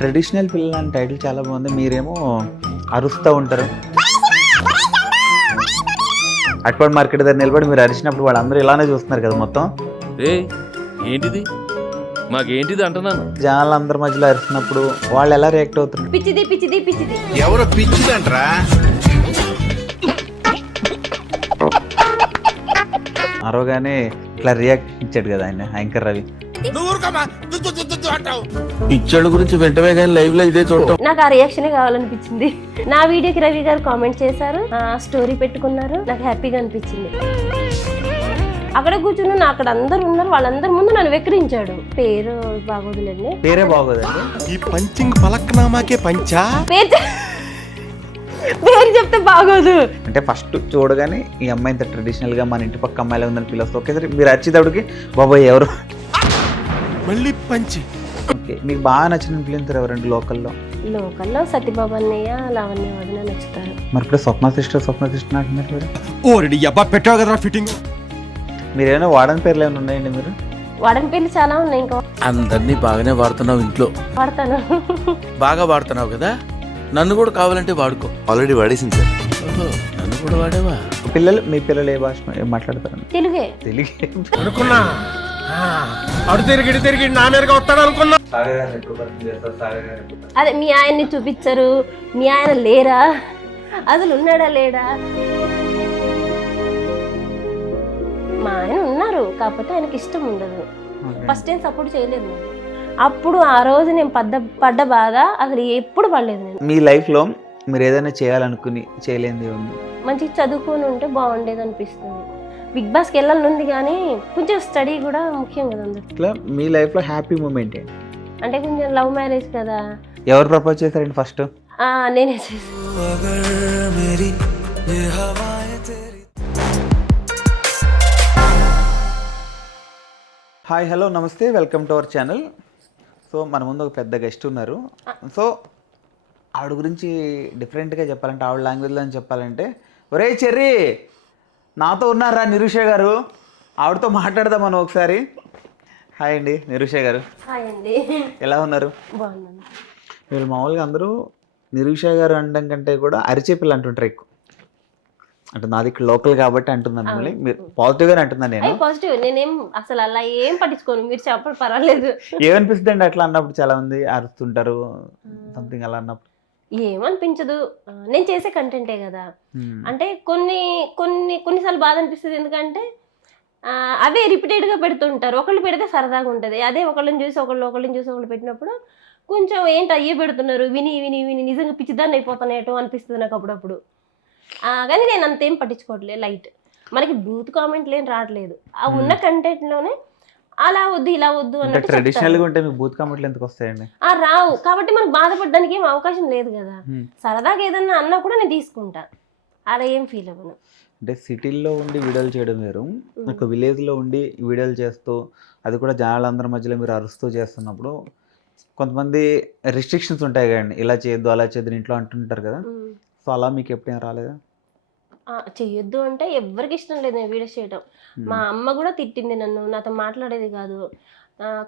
Traditional పిల్లలు అని title చాలా బాగుంది. మీరేమో అరుస్తూ ఉంటారు. అక్బర్ మార్కెట్ దగ్గర నిలబడి మీరు అరిచినప్పుడు వాళ్ళందరూ ఇలానే చూస్తున్నారు కదా మొత్తం. ఏంటిది మాకేంటిది అంటున్నాను. జనాలు అందరి మధ్యలో అరిచినప్పుడు వాళ్ళు ఎలా రియాక్ట్ అవుతున్నారు? పిచ్చిది పిచ్చిది పిచ్చిది ఎవరో పిచ్చిదంట్రా. అరవగానే ఇట్లా రియాక్ట్ ఇచ్చాడు కదా ఆయన యాంకర్ రవి. పిచ్చోళ్ళ గురించి వెంటనే కానీ లైవ్ లో ఇదే చూడటం. నాకు ఆ రియాక్షన్ కావాలనిపించింది. నా వీడియోకి రవి గారు కామెంట్ చేశారు, స్టోరీ పెట్టుకున్నారు, నాకు హ్యాపీగా అనిపించింది. అక్కడ కూర్చుని అక్కడ అందరు ఉన్నారు, వాళ్ళందరి ముందు నన్ను వెక్కిరించాడు. పేరు బాగోదులేండి, పేరే బాగోదండి. ఈ పంచింగ్ పలక్నామాకే పంచా. పేరు చెప్తే బాగోదు. అంటే ఫస్ట్ చూడగానే ఈ అమ్మాయి ఇంత ట్రెడిషనల్ గా మన ఇంటి పక్క అమ్మాయిలా ఉందని ఫీల్ వస్తుంది. ఒకేసారి మీరు వచ్చేటప్పటికి బాబాయ్ ఎవరు మళ్ళీ పంచి. ఓకే, మీకు బాగా నచ్చిన ఇన్ఫ్లుయెన్సర్ ఎవరండి లోకల్లో? లోకల్లో సత్యబాబు అన్నయ్య, లావణ్య వదిన నచ్చుతారు. మరి ఇప్పుడు స్వప్న సిస్టర్ అంటున్నారు కదా. ఓరెడి అబ్బా పెట్టావు కదరా ఫిట్టింగ్. మీరు ఏమైనా వాడని పేర్లు ఏమైనా ఉన్నాయండి? మీరు వాడని పేర్లు చాలా ఉన్నాయి, ఇంకా అందరినీ బాగానే వాడుతున్నావు ఇంట్లో. వాడతాను. బాగా వాడుతున్నావు కదా, నన్ను కూడా కావాలంటే వాడుకో. ఆల్రెడీ వాడేసింది సార్. నన్ను కూడా వాడేవా? మీ పిల్లలు ఏ భాష మాట్లాడతారు? తెలుగే. తెలుగే అనుకున్నా. అడు తిరిగి నా మీదగా వస్తాడు అనుకున్నా. అదే మీ ఆయన్ని చూపించరు, మీ ఆయన లేరా, అసలు ఉన్నాడా లేడా? మా ఆయన ఉన్నారు, కాకపోతే ఆయనకి ఇష్టం ఉండదు. ఫస్ట్ టైం సపోర్ట్ చేయలేదు. అప్పుడు ఆ రోజు నేను పడ్డ బాధ అసలు ఎప్పుడు పడలేదు. నేను మీ లైఫ్లో మీరు ఏదైనా చేయాలనుకుని చేయలేనిది ఉంది? మంచిగా చదువుకొని ఉంటే బాగుండేది అనిపిస్తుంది. బిగ్ బాస్కి వెళ్ళాలని ఉంది, కానీ కొంచెం స్టడీ కూడా ముఖ్యం కదా అందరికి. ఇట్లా మీ లైఫ్లో హ్యాపీ మూమెంట్ ఏంటి? అంటే కొంచెం లవ్ మ్యారేజ్ కదా. ఎవరు ప్రపోజ్ చేశారండి ఫస్ట్? నేనే చేశాను. హాయ్, హలో, నమస్తే, welcome to our channel. So మన ముందు ఒక పెద్ద గెస్ట్ ఉన్నారు. సో ఆవిడ గురించి డిఫరెంట్గా చెప్పాలంటే, ఆవిడ లాంగ్వేజ్లో చెప్పాలంటే, ఒరే చెర్రీ నాతో ఉన్నారా నిరుష గారు, ఆవిడతో మాట్లాడదాం మనం ఒకసారి. హాయ్ అండి నిరుష గారు. హాయ్ అండి, ఎలా ఉన్నారు? బాగున్నాను. వీళ్ళు మామూలుగా అందరూ నిరుష గారు అనడం కంటే కూడా అరిచే పిల్ల అంటుంటారు ఎక్కువ. అంటే నాది ఇక్కడ లోకల్ కాబట్టి అంటున్నాను, మళ్ళీ మీరు పాజిటివ్గానే అంటున్నాను నేను. పాజిటివ్, నేనేం అసలు అలా ఏం పట్టించుకోను, మీరు చెప్పడం పర్వాలేదు. ఏమనిపిస్తుంది అండి అట్లా అన్నప్పుడు? చాలా మంది అరుస్తుంటారు సంథింగ్ అలా అన్నప్పుడు. ఏమనిపించదు, నేను చేసే కంటెంటే కదా. అంటే కొన్నిసార్లు బాధ అనిపిస్తుంది, ఎందుకంటే అవే రిపీటెడ్గా పెడుతుంటారు. ఒకళ్ళు పెడితే సరదాగా ఉంటుంది, అదే ఒకళ్ళని చూసి ఒకళ్ళు పెట్టినప్పుడు కొంచెం ఏంటి అయ్యే పెడుతున్నారు, విని విని విని నిజంగా పిచ్చిదాన్ని అయిపోతానేటో అనిపిస్తుంది నాకు అప్పుడప్పుడు. కానీ నేను అంతేం పట్టించుకోవట్లేదు, లైట్. మనకి బూత్ కామెంట్లు ఏం రావట్లేదు, ఆ ఉన్న కంటెంట్లోనే అలా వద్దు ఇలా వద్దు అన్నట్టు. ట్రెడిషనల్గా ఉంటే మీకు బూత్ కామెంట్లు ఎందుకు వస్తాయండి? రావు కాబట్టి మనకు బాధపడడానికి ఏం అవకాశం లేదు కదా. సరదాగా ఏదన్నా అన్నా కూడా నేను తీసుకుంటా, అలా ఏం ఫీల్ అవ్వను. అంటే సిటీల్లో ఉండి వీడియోలు చేయడం వేరు, ఒక విలేజ్లో ఉండి వీడియోలు చేస్తూ, అది కూడా జనాలందరి మధ్యలో మీరు అరుస్తూ చేస్తున్నప్పుడు కొంతమంది రిస్ట్రిక్షన్స్ ఉంటాయి కదండి, ఇలా చేయొద్దు అలా చేయొద్దు ఇంట్లో అంటుంటారు కదా. సో అలా మీకు ఎప్పుడైనా రాలేదా? చెయ్యొద్దు అంటే ఎవరికి ఇష్టం లేదు నేను వీడియోస్ చేయడం. మా అమ్మ కూడా తిట్టింది నన్ను, నాతో మాట్లాడేది కాదు.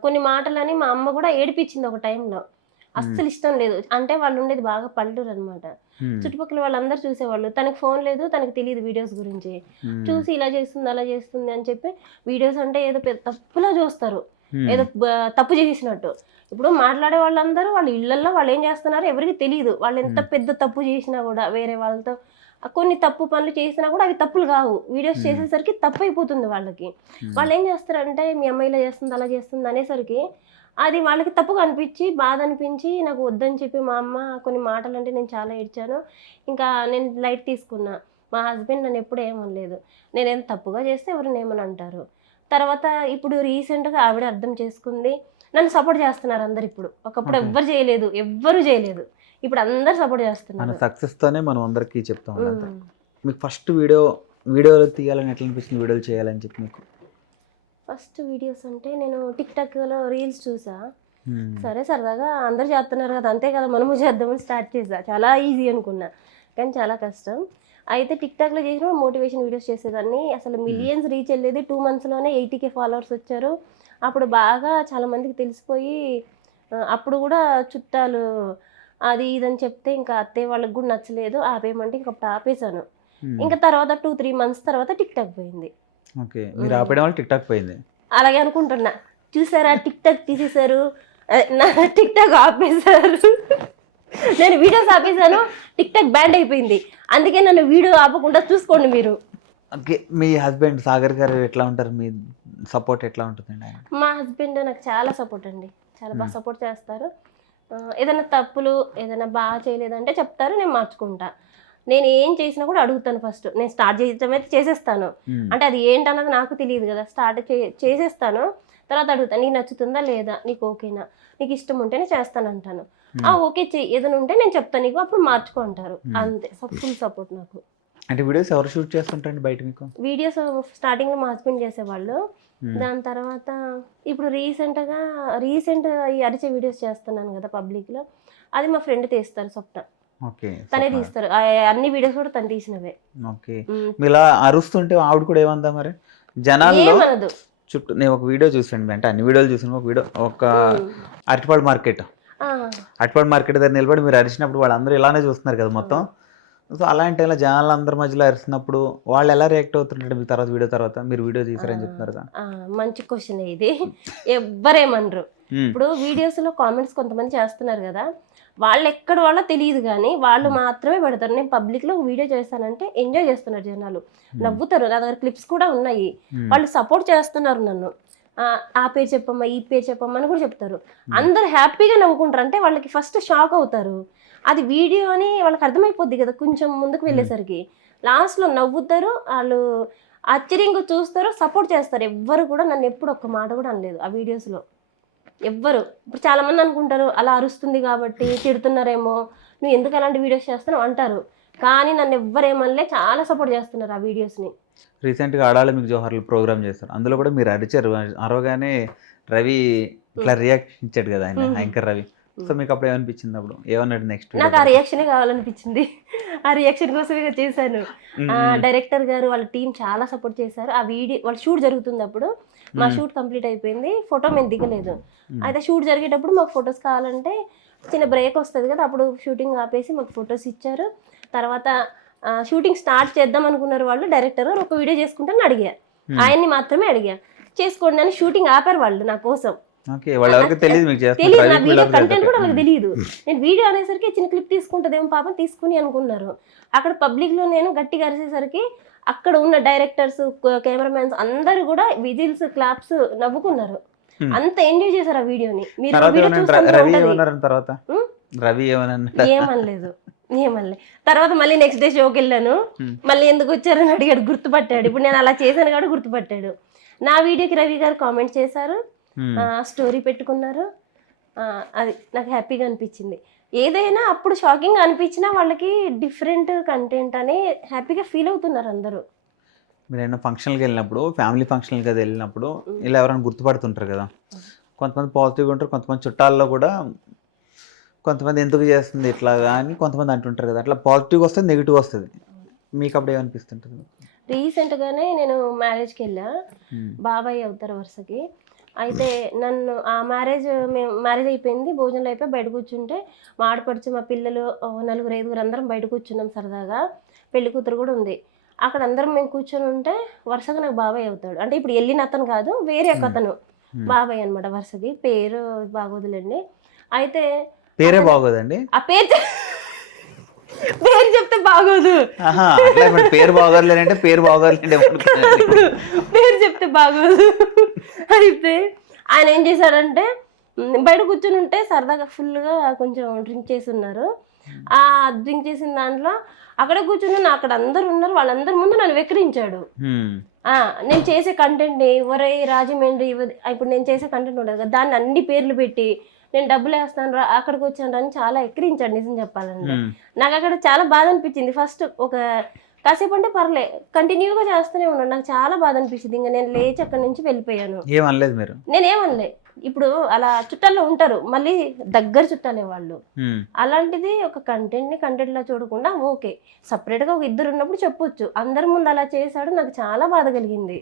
కొన్ని మాటలని మా అమ్మ కూడా ఏడిపించింది ఒక టైంలో. అస్సలు ఇష్టం లేదు. అంటే వాళ్ళు ఉండేది బాగా పల్లెటూరు అనమాట. చుట్టుపక్కల వాళ్ళందరూ చూసేవాళ్ళు. తనకి ఫోన్ లేదు, తనకి తెలియదు వీడియోస్ గురించి. చూసి ఇలా చేస్తుంది అలా చేస్తుంది అని చెప్పి వీడియోస్ అంటే ఏదో పెద్ద తప్పులా చూస్తారు, ఏదో తప్పు చేసినట్టు. ఇప్పుడు మాట్లాడే వాళ్ళందరూ వాళ్ళ ఇళ్లలో వాళ్ళు ఏం చేస్తున్నారో ఎవరికి తెలియదు. వాళ్ళు ఎంత పెద్ద తప్పు చేసినా కూడా, వేరే వాళ్ళతో కొన్ని తప్పు పనులు చేసినా కూడా అవి తప్పులు కావు. వీడియోస్ చేసేసరికి తప్పు అయిపోతుంది వాళ్ళకి. వాళ్ళు ఏం చేస్తారంటే మీ అమ్మాయి ఇలా చేస్తుంది అలా చేస్తుంది అనేసరికి అది వాళ్ళకి తప్పుగా అనిపించి బాధ అనిపించి నాకు వద్దని చెప్పి మా అమ్మ కొన్ని మాటలు అంటే నేను చాలా ఏడ్చాను. ఇంకా నేను లైట్ తీసుకున్నా. మా హస్బెండ్ నన్ను ఎప్పుడు ఏమనలేదు. నేనేం తప్పుగా చేస్తే ఎవరిని ఏమని అంటారు. తర్వాత ఇప్పుడు రీసెంట్గా ఆవిడ అర్థం చేసుకుంది, నన్ను సపోర్ట్ చేస్తున్నారు అందరు. ఇప్పుడు ఒకప్పుడు ఎవ్వరు చేయలేదు, ఇప్పుడు అందరు సపోర్ట్ చేస్తున్నారు. మన సక్సెస్తోనే మనం అందరికీ చెప్తాం. మీకు ఫస్ట్ వీడియోలు తీయాలని ఎట్లా అనిపిస్తుంది, వీడియోలు చేయాలని చెప్పి మీకు? ఫస్ట్ వీడియోస్ అంటే నేను టిక్టాక్లో రీల్స్ చూసా. సరే సరదాగా అందరు చేస్తున్నారు కదా, అంతే కదా మనము చేద్దామని స్టార్ట్ చేసా. చాలా ఈజీ అనుకున్నా, కానీ చాలా కష్టం. అయితే టిక్టాక్లో చేసిన మోటివేషన్ వీడియోస్ చేసేదాన్ని. అసలు మిలియన్స్ రీచ్ వెళ్ళేది 2 monthsలోనే 80K ఫాలోవర్స్ వచ్చారు. అప్పుడు బాగా చాలా మందికి తెలిసిపోయి అప్పుడు కూడా చుట్టాలు అది ఇదని చెప్తే ఇంకా అత్తయ్య వాళ్ళకి కూడా నచ్చలేదు, ఆపేయమంటే ఇంకా అప్పుడు ఆపేశాను. ఇంకా తర్వాత 2-3 మంత్స్ తర్వాత టిక్ టాక్ పోయింది. ఓకే, మీరు ఆపేయడం వల్ల టిక్ టాక్ పోయింది. అలాగే అనుకుంటున్నా, చూసారా టిక్ టాక్ తీసేశారు, నా టిక్ టాక్ ఆపేశారు, నేను వీడియోస్ ఆపేశాను, టిక్ టాక్ బ్యాండ్ అయిపోయింది. అందుకే నన్ను వీడియో ఆపకుండా చూసుకోండి మీరు. ఓకే, మీ హస్బెండ్ సాగర్ గారు ఎట్లా ఉంటారు? మీ సపోర్ట్ ఎట్లా ఉంటుందండి ఆయన? మా హస్బెండ్ నాకు చాలా సపోర్ట్ అండి, చాలా బాగా సపోర్ట్ చేస్తారు. ఏదైనా తప్పులు ఏదైనా బాగా చేయలేదంటే చెప్తారు, నేను మార్చుకుంటా. నేను ఏం చేసినా కూడా అడుగుతాను ఫస్ట్. నేను స్టార్ట్ చేయడం అయితే చేసేస్తాను, అంటే అది ఏంటన్నది నాకు తెలియదు కదా, స్టార్ట్ చేసేస్తాను. తర్వాత అడుగుతాను, నీకు నచ్చుతుందా లేదా, నీకు ఓకేనా, నీకు ఇష్టం ఉంటేనే చేస్తాను అంటాను. ఓకే ఏదైనా ఉంటే నేను చెప్తాను నీకు, అప్పుడు మార్చుకో అంటారు. అంతే, ఫుల్ సపోర్ట్ నాకు. అంటే వీడియోస్ ఎవరు షూట్ చేస్తుంటారండి బయట మీకు? వీడియోస్ స్టార్టింగ్లో మా హస్బెండ్ చేసేవాళ్ళు, దాని తర్వాత ఇప్పుడు రీసెంట్ ఈ అరిచే వీడియోస్ చేస్తున్నాను కదా పబ్లిక్లో, అది మా ఫ్రెండ్ తీస్తారు, స్వప్న. ఓకే, తనే తీస్తారు, అన్ని వీడియోస్ కూడా తను తీసినవే. ఓకే, మీరు ఇలా అరుస్తుంటే ఆవిడ కూడా ఏమందా మరి జనాల్లో? ఏమనదు. చుట్టూ నేను ఒక వీడియో చూసాను, అంటే అన్ని వీడియోలు చూసాను. ఒక వీడియో, ఒక అరటిపాడు మార్కెట్ దగ్గర నిలబడి మీరు అరిచినప్పుడు వాళ్ళందరూ ఇలానే చూస్తున్నారు కదా మొత్తం. సో అలాంటి టైంలో జనాలు అందరి మధ్యలో అరిచినప్పుడు వాళ్ళు ఎలా రియాక్ట్ అవుతుంటారు మీకు? తర్వాత వీడియో తర్వాత మీరు వీడియో తీసారని చెప్తున్నారు కదా. మంచి క్వశ్చన్ ఇది, ఎవ్వరేమనరు. ఇప్పుడు వీడియోస్ లో కామెంట్స్ కొంతమంది చేస్తున్నారు కదా, వాళ్ళు ఎక్కడ వాళ్ళో తెలియదు కానీ వాళ్ళు మాత్రమే పెడతారు. నేను పబ్లిక్ లో వీడియో చేస్తానంటే ఎంజాయ్ చేస్తున్నారు జనాలు, నవ్వుతారు. నా దగ్గర క్లిప్స్ కూడా ఉన్నాయి. వాళ్ళు సపోర్ట్ చేస్తున్నారు నన్ను, ఆ పేరు చెప్పమ్మా, ఈ పేరు చెప్పమ్మా అని కూడా చెప్తారు. అందరు హ్యాపీగా నవ్వుకుంటారు. అంటే వాళ్ళకి ఫస్ట్ షాక్ అవుతారు, అది వీడియో అని వాళ్ళకి అర్థమైపోద్ది కదా కొంచెం ముందుకు వెళ్ళేసరికి. లాస్ట్లో నవ్వుతారు, వాళ్ళు ఆశ్చర్యంగా చూస్తారు, సపోర్ట్ చేస్తారు. ఎవ్వరు కూడా నన్ను ఎప్పుడు ఒక్క మాట కూడా అనలేదు ఆ వీడియోస్లో, ఎవ్వరు. ఇప్పుడు చాలా మంది అనుకుంటారు అలా అరుస్తుంది కాబట్టి తిడుతున్నారేమో, నువ్వు ఎందుకు అలాంటి వీడియోస్ చేస్తున్నావు అంటారు. కానీ నన్ను ఎవ్వరేమనలే, చాలా సపోర్ట్ చేస్తున్నారు ఆ వీడియోస్ని. రీసెంట్గా ఆడాలి మీకు జోహార్లు ప్రోగ్రామ్ చేస్తారు, అందులో కూడా మీరు అరిచారు. అరవగానే రవి ఇట్లా రియాక్షన్ ఇచ్చాడు కదా ఆయన, యాంకర్ రవి. సో మీకు అప్పుడు ఏమనిపించింది? అప్పుడు ఏమన్నాడు నెక్స్ట్? నాకు ఆ రియాక్షనే కావాలనిపించింది, ఆ రియాక్షన్ కోసమే చేశాను. డైరెక్టర్ గారు వాళ్ళ టీం చాలా సపోర్ట్ చేశారు. ఆ వీడియో వాళ్ళ షూట్ జరుగుతుంది అప్పుడు, మా షూట్ కంప్లీట్ అయిపోయింది, ఫోటో మేము దిగలేదు. అయితే షూట్ జరిగేటప్పుడు మాకు ఫొటోస్ కావాలంటే చిన్న బ్రేక్ వస్తుంది కదా, అప్పుడు షూటింగ్ ఆపేసి మాకు ఫొటోస్ ఇచ్చారు. తర్వాత షూటింగ్ స్టార్ట్ చేద్దాం అనుకున్నారు వాళ్ళు, డైరెక్టర్ గారు ఒక వీడియో చేసుకుంటాను అడిగారు, ఆయన్ని మాత్రమే అడిగా, చేసుకోండి అని. షూటింగ్ ఆపారు వాళ్ళు నా కోసం. తెలియదు, నా వీడియో కంటెంట్ కూడా వాళ్ళకి తెలియదు. నేను వీడియో అనేసరికి చిన్న క్లిప్ తీసుకుంటుందేమో పాపం, తీసుకుని అనుకున్నారు. అక్కడ పబ్లిక్ లో నేను గట్టిగా అరిసేసరికి అక్కడ ఉన్న డైరెక్టర్స్, కెమెరామెన్స్ అందరు కూడా విజిల్స్, క్లాప్స్ నవ్వుకున్నారు. అంత ఎంజాయ్ చేశారు ఆ వీడియోని. మీరు ఏమనలేదు. తర్వాత మళ్ళీ నెక్స్ట్ డే షోకి వెళ్ళాను, మళ్ళీ ఎందుకు వచ్చారని అడిగాడు, గుర్తుపట్టాడు. ఇప్పుడు నేను అలా చేశాను కాబట్టి గుర్తుపట్టాడు. నా వీడియోకి రవి గారు కామెంట్ చేశారు, స్టోరీ పెట్టుకున్నారు. అది నాకు హ్యాపీగా అనిపించింది. ఏదైనా అప్పుడు షాకింగ్ అనిపించినా వాళ్ళకి డిఫరెంట్ కంటెంట్ అని హ్యాపీగా ఫీల్ అవుతున్నారు అందరూ. మీరు ఏమైనా ఫంక్షన్కి వెళ్ళినప్పుడు, ఫ్యామిలీ ఫంక్షన్కి కదా వెళ్ళినప్పుడు, ఇలా ఎవరైనా గుర్తుపడుతుంటారు కదా, కొంతమంది పాజిటివ్గా ఉంటారు, కొంతమంది చుట్టాల్లో కూడా కొంతమంది ఎందుకు చేస్తుంది ఇట్లాగా అని కొంతమంది అంటుంటారు కదా, అట్లా పాజిటివ్ వస్తుంది, నెగిటివ్ వస్తుంది. మీకు అప్పుడు ఏమనిపిస్తుంటుంది? రీసెంట్గానే నేను మ్యారేజ్కి వెళ్ళా, బాబాయ్ అవుతారు వరుసకి. అయితే నన్ను ఆ మ్యారేజ్ అయిపోయింది, భోజనాలు అయిపోయి బయట కూర్చుంటే మా ఆడపడుచు, మా పిల్లలు 4-5 అందరం బయట కూర్చున్నాం సరదాగా. పెళ్లి కూతురు కూడా ఉంది. అక్కడ అందరం మేము కూర్చొని ఉంటే వరుసగా నాకు బాబాయ్ అవుతాడు. అంటే ఇప్పుడు వెళ్ళిన అతను కాదు, వేరే ఒక అతను బాబాయ్ అనమాట వరుసకి. పేరు బాగోదులేండి. అయితే పేరే బాగోదండి, ఆ పేరు చెప్తే బాగోదు, పేరు బాగోదులేంటే పేరు బాగోదులేండి, పేరు చెప్తే బాగోదు. అయితే ఆయన ఏం చేశాడంటే, బయట కూర్చొని ఉంటే సరదాగా ఫుల్గా కొంచెం డ్రింక్ చేసి ఉన్నారు. ఆ డ్రింక్ చేసిన దాంట్లో అక్కడ కూర్చుని అక్కడ అందరు ఉన్నారు, వాళ్ళందరి ముందు నన్ను వెక్కిరించాడు. నేను చేసే కంటెంట్ని, ఒరే రాజమండ్రి, ఇప్పుడు నేను చేసే కంటెంట్ ఉండదు కదా, దాన్ని అన్ని పేర్లు పెట్టి నేను డబ్బులు వేస్తాను రా, అక్కడికి వచ్చాను అని చాలా ఎక్కిరించాడు నిజం చెప్పాలంటే. నాకు అక్కడ చాలా బాధ అనిపించింది. ఫస్ట్ ఒక కాసేపు అంటే పర్లే, కంటిన్యూగా చేస్తూనే ఉన్నాను, నాకు చాలా బాధ అనిపించింది. ఇంకా నేను లేచి అక్కడి నుంచి వెళ్ళిపోయాను. ఏమనలేదు మీరు? నేనేమనలే. ఇప్పుడు అలా చుట్టాల్లో ఉంటారు, మళ్ళీ దగ్గర చుట్టాలే వాళ్ళు. అలాంటిది ఒక కంటెంట్ లా చూడకుండా ఓకే, సపరేట్ గా ఒక 2 ఉన్నప్పుడు చెప్పొచ్చు. అందరి ముందు అలా చేశాడు, నాకు చాలా బాధ కలిగింది.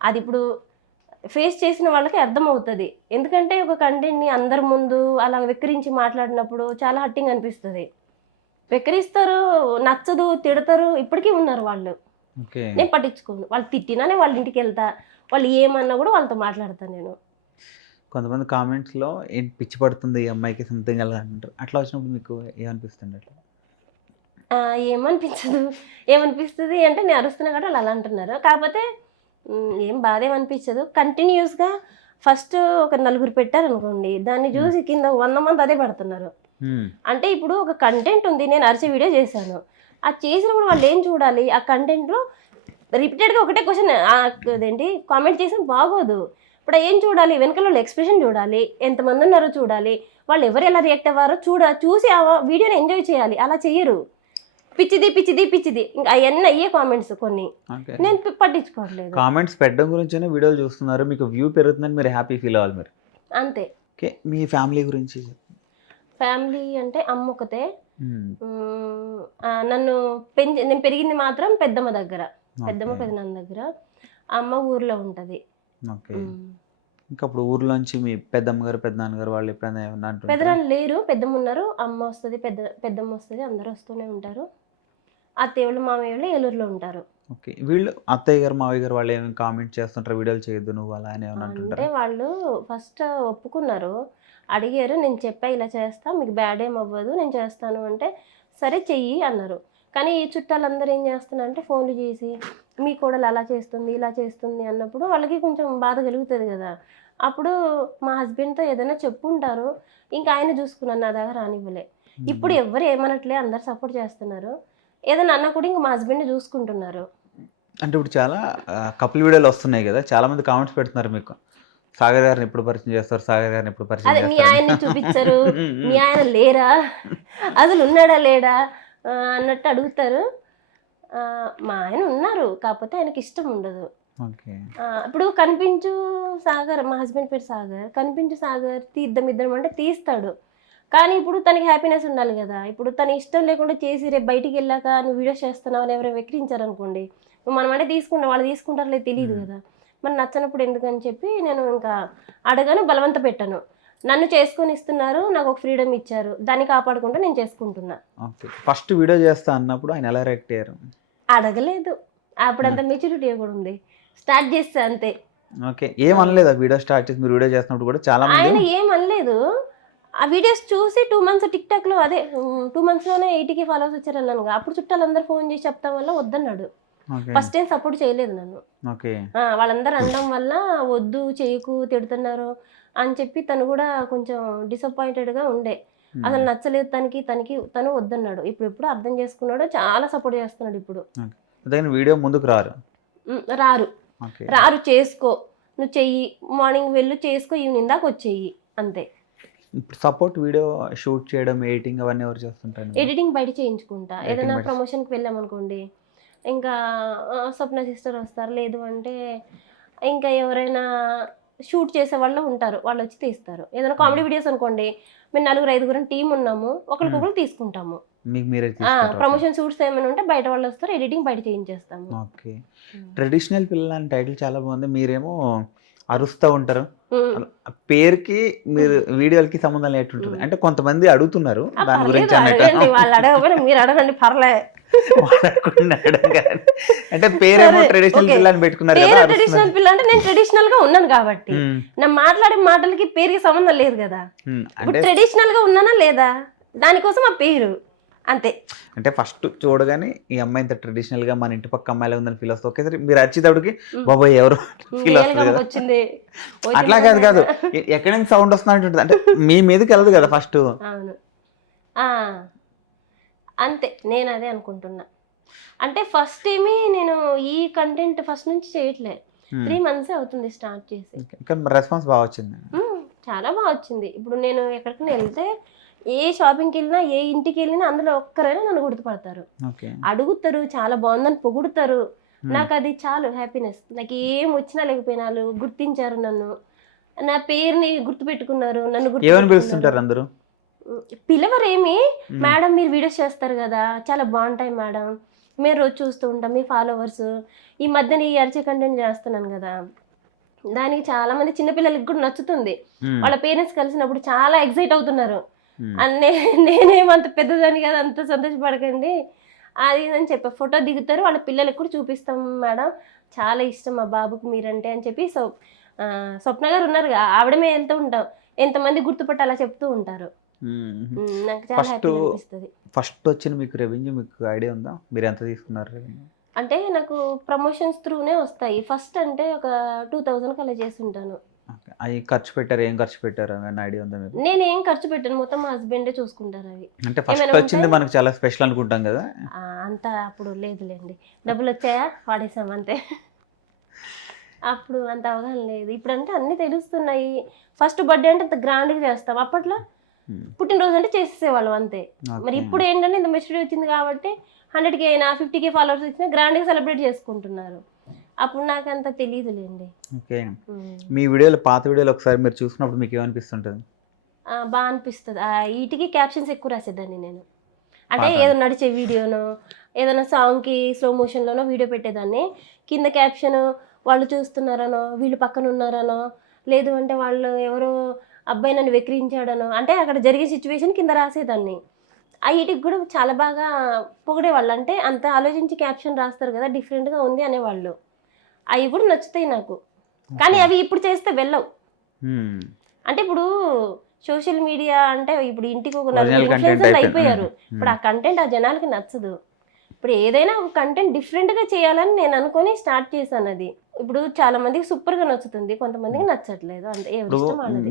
అది ఇప్పుడు ఫేస్ చేసిన వాళ్ళకి అర్థమవుతుంది. ఎందుకంటే ఒక కంటెంట్ని అందరి ముందు అలా వెక్కిరించి మాట్లాడినప్పుడు చాలా హట్టింగ్ అనిపిస్తుంది. వెక్కిరిస్తారు, నచ్చదు, తిడతారు, ఇప్పటికీ ఉన్నారు వాళ్ళు. ఓకే. నేను పట్టించుకోను. వాళ్ళు తిట్టినానే వాళ్ళ ఇంటికి వెళ్తా, వాళ్ళు ఏమన్నా కూడా వాళ్ళతో మాట్లాడతాను నేను. కొంతమంది కామెంట్స్లో ఏంటి పిచ్చి పడుతుంది ఈ అమ్మాయికి సంథింగ్ అలా అంటారు. అట్లా వచ్చినప్పుడు మీకు ఏమనిపిస్తుంది అట్లా? ఏమనిపించదు. ఏమనిపిస్తుంది అంటే నేను అరుస్తున్నా కాబట్టి వాళ్ళు అలా అంటున్నారు. కాకపోతే ఏం బాధ ఏమనిపించదు. కంటిన్యూస్గా ఫస్ట్ ఒక 4 పెట్టారనుకోండి, దాన్ని చూసి కింద 100 మంది అదే పెడుతున్నారు. అంటే ఇప్పుడు ఒక కంటెంట్ ఉంది, నేను అరిచే వీడియో చేశాను, అది చేసినప్పుడు వాళ్ళు ఏం చూడాలి? ఆ కంటెంట్లో రిపీటెడ్గా ఒకటే క్వశ్చన్ అదేంటి కామెంట్ చేసిన బాగోదు. ఇప్పుడు ఏం చూడాలి? వెనకాల ఎక్స్ప్రెషన్ చూడాలి, ఎంతమంది ఉన్నారో చూడాలి, వాళ్ళు ఎవరు ఎలా రియాక్ట్ అవ్వారో చూసి ఆ వీడియోని ఎంజాయ్ చేయాలి. అలా చెయ్యరు. పిచ్చిది పిచ్చిది పిచ్చిది, ఇంకా అవన్నీ అయ్యే కామెంట్స్ కొన్ని. నేను పట్టించుకోవట్లేదు. కామెంట్స్ పెట్టడం గురించే వీడియోలు చూస్తున్నారు, మీకు వ్యూ పెరుగుతుందని మీరు హ్యాపీ ఫీల్ అవ్వాలి మీరు. అంతే. ఓకే. మీ ఫ్యామిలీ గురించి? ఫ్యామిలీ అంటే అమ్మ ఒకతే. నన్ను నేను పెరిగింది మాత్రం పెద్దమ్మ దగ్గర, పెద్దమ్మ పెద్దనాన్న దగ్గర. అమ్మ ఊర్లో ఉంటుంది. ఓకే. ఇంకా అప్పుడు ఊర్లోంచి మీ పెద్దమ్మ గారు పెద్దనాన్నగారు వాళ్ళు ఎప్పుడైనా ఏమన్నా అంటారు? పెద్దనాన్న లేరు, పెద్దమ్మ ఉన్నారు. అమ్మ వస్తుంది, పెద్దమ్మ వస్తుంది, అందరూ వస్తూనే ఉంటారు. అత్తయ్య వాళ్ళు మామయ్య వాళ్ళు ఏలూరులో ఉంటారు. ఓకే. వీళ్ళు అత్తయ్య గారు మావయ్య గారు వాళ్ళు ఏమైనా కామెంట్ చేస్తుంటారు, వీడియోలు చేయొద్దు నువ్వు అలా అని ఏమైనా అంటే అంటుంటారు? వాళ్ళు ఫస్ట్ ఒప్పుకున్నారు, అడిగారు. నేను చెప్పా ఇలా చేస్తా, మీకు బ్యాడ్ ఏం అవ్వదు, నేను చేస్తాను అంటే సరే చెయ్యి అన్నారు. కానీ ఈ చుట్టాలందరూ ఏం చేస్తున్నారంటే ఫోన్లు చేసి మీ కోడలు అలా చేస్తుంది ఇలా చేస్తుంది అన్నప్పుడు వాళ్ళకి కొంచెం బాధ కలుగుతుంది కదా. అప్పుడు మా హస్బెండ్తో ఏదైనా చెప్పుంటారు, ఇంకా ఆయన చూసుకున్నాను, నా దగ్గర రానివ్వలే. ఇప్పుడు ఎవరు ఏమనట్లే, అందరు సపోర్ట్ చేస్తున్నారు. ఏదైనా అన్న కూడా ఇంకా మా హస్బెండ్ చూసుకుంటున్నారు. అంటే ఇప్పుడు చాలా కపుల్ వీడియోలు వస్తున్నాయి కదా, చాలా మంది కామెంట్స్ పెడుతున్నారు మీకు, సాగర్ గారిని ఎప్పుడు పరిచయం చేస్తారు, సాగర్ గారిని ఎప్పుడు పరిచయం అదే మీ చేస్తారు? ఆయన్ని చూపించరు, మీ ఆయన లేరా, అసలు ఉన్నాడా లేడా అన్నట్టు అడుగుతారు. మా ఆయన ఉన్నారు, కాకపోతే ఆయనకి ఇష్టం ఉండదు. ఓకే. ఇప్పుడు కనిపించు సాగర్, మా హస్బెండ్ పేరు సాగర్, కనిపించు సాగర్ తీద్దాం ఇద్దరం అంటే తీస్తాడు. కానీ ఇప్పుడు తనకి హ్యాపీనెస్ ఉండాలి కదా. ఇప్పుడు తన ఇష్టం లేకుండా చేసి రేపు బయటికి వెళ్ళాక నువ్వు వీడియోస్ చేస్తున్నావు అని ఎవరైనా వెక్కిరించారనుకోండి, మనం అంటే తీసుకుంటాం, వాళ్ళు తీసుకుంటారు లేదు తెలియదు కదా. మరి నచ్చనప్పుడు ఎందుకని చెప్పి నేను ఇంకా అడగాను, బలవంత పెట్టాను. నన్ను చేసుకొని ఇస్తున్నారు, నాకు ఒక ఫ్రీడమ్ ఇచ్చారు, దాన్ని కాపాడుకుంటూ నేను చేసుకుంటున్నా. ఓకే. ఫస్ట్ వీడియో చేస్తా అన్నప్పుడు ఆయన ఎలా రియాక్ట్ అయ్యారు? అడగలేదు, అప్పుడంత మెచ్యూరిటీ కూడా ఉంది, స్టార్ట్ చేస్తే అంతే. ఓకే. ఏమనలేదు వీడియో స్టార్ట్ చేసి మీరు వీడియో చేస్తున్నప్పుడు కూడా చాలా ఆయన మంది? ఏమనలేదు. ఆ వీడియోస్ చూసి 2 months టిక్టాక్లో, అదే 2 monthsలోనే 80K ఫాలోవర్స్ వచ్చారు అన్నాను. అప్పుడు చుట్టాలందరూ ఫోన్ చేసి చెప్తాం వల్ల వద్దన్నాడు. ఫస్ట్ టైం సపోర్ట్ చేయలేదు నన్ను. ఓకే. వాళ్ళందరూ అనడం వల్ల వద్దు చేయకు తిడుతున్నారు అని చెప్పి తను కూడా కొంచెం డిసప్పాయింటెడ్గా ఉండే. అసలు నచ్చలేదు తను వద్దన్నాడు. ఇప్పుడు అర్థం చేసుకున్నాడు, చాలా సపోర్ట్ చేస్తున్నాడు ఇప్పుడు. వీడియో ముందుకు రారు? రారు చేసుకో, నువ్వు చెయ్యి, మార్నింగ్ వెళ్ళు చేసుకో, ఈవినింగ్ దాకా వచ్చేయి అంతే. ఇప్పుడు సపోర్ట్ వీడియో షూట్ చేయడం, ఎడిటింగ్ అవన్నీ ఎవరు చేస్తుంటారు? ఎడిటింగ్ బయట చేయించుకుంటా. ఏదైనా ప్రమోషన్కి వెళ్ళామనుకోండి, ఇంకా స్వప్న సిస్టర్ వస్తారు, లేదు అంటే ఇంకా ఎవరైనా షూట్ చేసే వాళ్ళు ఉంటారు, వాళ్ళు వచ్చి తీస్తారు. ఏదైనా కామెడీ వీడియోస్ అనుకోండి, మేము 4-5 టీం ఉన్నాము, ఒకరికొకరు తీసుకుంటాము. ప్రమోషన్ షూట్స్ ఏమైనా ఉంటే బయట వాళ్ళు వస్తారు, ఎడిటింగ్ బయట చేయించేస్తాము. ఓకే. ట్రెడిషనల్ పిల్లలు అని టైటిల్ చాలా బాగుంది. మీరేమో అరుస్తూ ఉంటారు, పేరుకి మీరు వీడియోలకి సంబంధం లేటుంటుంది. అంటే కొంతమంది అడుగుతున్నారు దాని గురించి వాళ్ళు అడగకపోయినా మీరు అడగండి, పర్లే. అంటే పేరేమో ట్రెడిషనల్ పిల్ల అని పెట్టుకున్నారు కదా. ట్రెడిషనల్ పిల్ల అంటే నేను ట్రెడిషనల్ గా ఉన్నాను కాబట్టి, నా మాట్లాడే మాటలకి పేరుకి సంబంధం లేదు కదా. ట్రెడిషనల్ గా ఉన్నానా లేదా దానికోసం ఆ పేరు అంతే. అంటే ఫస్ట్ చూడగానే ఈ అమ్మాయి ఇంత ట్రెడిషనల్ గా మన ఇంటి పక్క అమ్మాయిలా ఉందని ఫీల్ వస్తుంది. ఒకేసారి మీరు వచ్చేటప్పటికి బాబాయ్ ఎవరు ఫీల్ వస్తుంది. అట్లా కాదు, ఎక్కడి నుంచి సౌండ్ వస్తున్నట్టు, అంటే మీ మీదకి వెళ్ళదు కదా ఫస్ట్. అవును, అంతే. నేను అదే అనుకుంటున్నా. అంటే ఫస్ట్ ఏమీ నేను ఈ కంటెంట్ ఫస్ట్ నుంచి చేయట్లే, 3 months అవుతుంది స్టార్ట్ చేసి. రెస్పాన్స్ బాగా వచ్చింది, చాలా బాగా వచ్చింది. ఇప్పుడు నేను ఎక్కడికైనా వెళ్తే, ఏ షాపింగ్కి వెళ్ళినా, ఏ ఇంటికి వెళ్ళినా, అందులో ఒక్కరైనా నన్ను గుర్తుపడతారు, అడుగుతారు, చాలా బాగుందని పొగుడుతారు. నాకు అది చాలు హ్యాపీనెస్. నాకు ఏం వచ్చినా లేకపోయినా వాళ్ళు గుర్తించారు, నన్ను, నా పేరుని గుర్తుపెట్టుకున్నారు, నన్ను పిలుస్తుంటారు అందరూ. పిలవరేమి, మేడం మీరు వీడియోస్ చేస్తారు కదా, చాలా బాగుంటాయి మేడం, మేము రోజు చూస్తూ ఉంటాం, మీ ఫాలోవర్స్, ఈ మధ్యన ఈ అరిచే కంటెంట్ చేస్తున్నాను కదా, దానికి చాలా మంది చిన్నపిల్లలకి కూడా నచ్చుతుంది. వాళ్ళ పేరెంట్స్ కలిసినప్పుడు చాలా ఎక్సైట్ అవుతున్నారు. నేనేమంత పెద్దదాన్ని కదా, అంత సంతోషపడకండి అది అని చెప్పి ఫోటో దిగుతారు. వాళ్ళ పిల్లలకు కూడా చూపిస్తాం మేడం, చాలా ఇష్టం మా బాబుకి మీరంటే అని చెప్పి. స్వప్న గారు ఉన్నారు, ఆవిడమే వెళ్తూ ఉంటాం, ఎంతమంది గుర్తుపట్టి అలా చెప్తూ ఉంటారు. నాకు చాలా హ్యాపీ అనిపిస్తుంది. ఫస్ట్ వచ్చిన మీకు రెవెన్యూ మీకు ఐడియా ఉందా, మీరు ఎంత తీసుకున్నారు రెవెన్యూ? అంటే నాకు ప్రమోషన్స్ త్రూనే వస్తాయి. ఫస్ట్ అంటే ఒక 2000 అలా చేసి ఉంటాను. అవి ఖర్చు పెట్టారు, ఏం ఖర్చు పెట్టారు అని ఐడియా ఉందా మీకు? నేను ఏం ఖర్చు పెట్టాను, మొత్తం మా హస్బెండే చూసుకుంటారు అవి. అంటే ఫస్ట్ వచ్చింది మనకు చాలా స్పెషల్ అనుకుంటాం కదా. అంత అప్పుడు లేదులేండి, డబ్బులు వచ్చాయా వాడేసాం అంతే. అప్పుడు అంత అవగాహన లేదు. ఇప్పుడు అంటే అన్నీ తెలుస్తున్నాయి. ఫస్ట్ బర్త్డే అంటే అంత గ్రాండ్గా చేస్తాం, అప్పట్లో పుట్టినరోజు అంటే చేసేసేవాళ్ళం అంతే. మరి ఇప్పుడు ఏంటంటే ఇంత మెచ్యూరిటీ వచ్చింది కాబట్టి 100K అయినా 50K ఫాలోవర్స్ వచ్చినా గ్రాండ్గా సెలబ్రేట్ చేసుకుంటున్నారు. అప్పుడు నాకు అంత తెలియదులేండి. ఓకే, మీ వీడియోలో పాత వీడియోలు ఒకసారి మీరు చూసినప్పుడు మీకు ఏమనిపిస్తుంటుంది? బాగా అనిపిస్తుంది. వీటికి క్యాప్షన్స్ ఎక్కువ రాసేదాన్ని నేను. అంటే ఏదో నడిచే వీడియోనో ఏదైనా సాంగ్కి స్లో మోషన్లోనో వీడియో పెట్టేదాన్ని. కింద క్యాప్షన్ వాళ్ళు చూస్తున్నారనో, వీళ్ళు పక్కన ఉన్నారనో, లేదు అంటే వాళ్ళు ఎవరో అబ్బాయి నన్ను వెక్రించాడనో, అంటే అక్కడ జరిగే సిచ్యువేషన్ కింద రాసేదాన్ని. వీటికి కూడా చాలా బాగా పొగిడేవాళ్ళు. అంటే అంత ఆలోచించి క్యాప్షన్ రాస్తారు కదా, డిఫరెంట్గా ఉంది అనేవాళ్ళు. అవి కూడా నచ్చుతాయి నాకు. కానీ అవి ఇప్పుడు చేస్తే వెళ్ళవు. అంటే ఇప్పుడు సోషల్ మీడియా అంటే ఇప్పుడు ఇంటికి ఒక ఇన్ఫ్లుయెన్సర్లు అయిపోయారు. ఇప్పుడు ఆ కంటెంట్ ఆ జనాలకి నచ్చదు. ఇప్పుడు ఏదైనా ఒక కంటెంట్ డిఫరెంట్గా చేయాలని నేను అనుకొని స్టార్ట్ చేశాను. అది ఇప్పుడు చాలా మందికి సూపర్గా నచ్చుతుంది, కొంతమందికి నచ్చట్లేదు. అంటే